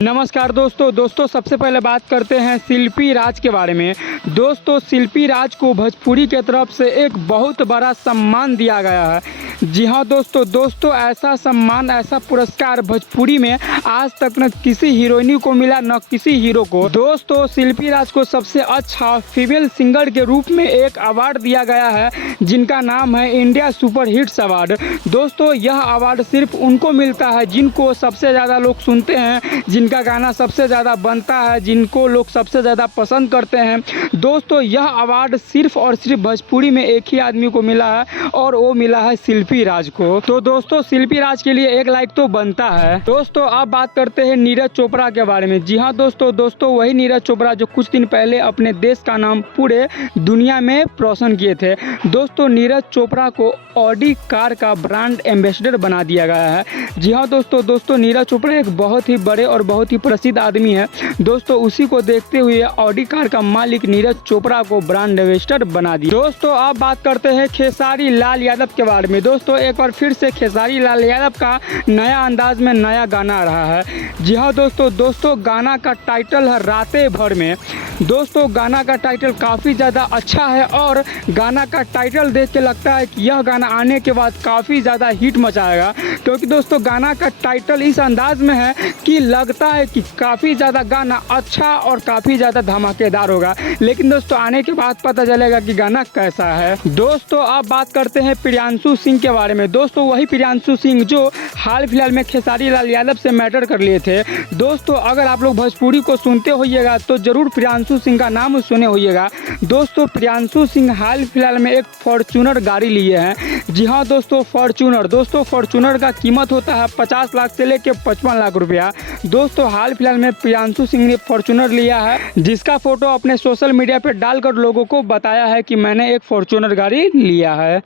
नमस्कार दोस्तों सबसे पहले बात करते हैं शिल्पी राज के बारे में। दोस्तों शिल्पी राज को भोजपुरी के तरफ से एक बहुत बड़ा सम्मान दिया गया है। जी हाँ दोस्तों ऐसा सम्मान, ऐसा पुरस्कार भोजपुरी में आज तक न किसी हीरोइनी को मिला न किसी हीरो को। दोस्तों शिल्पी राज को सबसे अच्छा फीमेल सिंगर के रूप में एक अवार्ड दिया गया है जिनका नाम है इंडिया सुपर हिट्स अवार्ड। दोस्तों यह अवार्ड सिर्फ उनको मिलता है जिनको सबसे ज़्यादा लोग सुनते हैं, जिनका गाना सबसे ज़्यादा बनता है, जिनको लोग सबसे ज़्यादा पसंद करते हैं। दोस्तों यह अवार्ड सिर्फ और सिर्फ भोजपुरी में एक ही आदमी को मिला है और वो मिला है शिल्पी राज को। तो दोस्तों शिल्पी राज के लिए एक लाइक तो बनता है। दोस्तों अब बात करते हैं नीरज चोपड़ा के बारे में। जी हाँ दोस्तों वही नीरज चोपड़ा जो कुछ दिन पहले अपने देश का नाम पूरे दुनिया में रोशन किए थे। दोस्तों नीरज चोपड़ा को ऑडी कार का ब्रांड एम्बेसडर बना दिया गया है। जी हाँ दोस्तों नीरज चोपड़ा एक बहुत ही बड़े और बहुत ही प्रसिद्ध आदमी है। दोस्तों उसी को देखते हुए ऑडी कार का मालिक नीरज चोपड़ा को ब्रांड एम्बेसडर बना दिया। दोस्तों अब बात करते हैं खेसारी लाल यादव के बारे में। दोस्तों एक बार फिर से खेसारी लाल यादव का नया अंदाज में नया गाना आ रहा है। जी हाँ दोस्तों गाना का टाइटल है रातें भर में। दोस्तों गाना का टाइटल काफ़ी ज़्यादा अच्छा है और गाना का टाइटल देख के लगता है कि यह गाना आने के बाद काफ़ी ज़्यादा हिट मचाएगा, क्योंकि दोस्तों गाना का टाइटल इस अंदाज में है कि लगता है कि काफ़ी ज़्यादा गाना अच्छा और काफ़ी ज़्यादा धमाकेदार होगा। लेकिन दोस्तों आने के बाद पता चलेगा कि गाना कैसा है। दोस्तों अब बात करते हैं प्रियांशु सिंह के बारे में। दोस्तों वही प्रियांशु सिंह जो हाल फिलहाल में खेसारी लाल यादव से मैटर कर लिए थे। दोस्तों अगर आप लोग भोजपुरी को सुनते होइएगा तो ज़रूर प्रियांशु सिंह का नाम सुने होइएगा। दोस्तों प्रियांशु सिंह हाल फिलहाल में एक फॉर्च्यूनर गाड़ी लिए हैं। जी हाँ दोस्तों फॉर्च्यूनर का कीमत होता है 50 लाख से लेकर 55 लाख रुपया। दोस्तों हाल फिलहाल में प्रियांशु सिंह ने फॉर्च्यूनर लिया है, जिसका फोटो अपने सोशल मीडिया पर डालकर लोगों को बताया है कि मैंने एक फॉर्च्यूनर गाड़ी लिया है।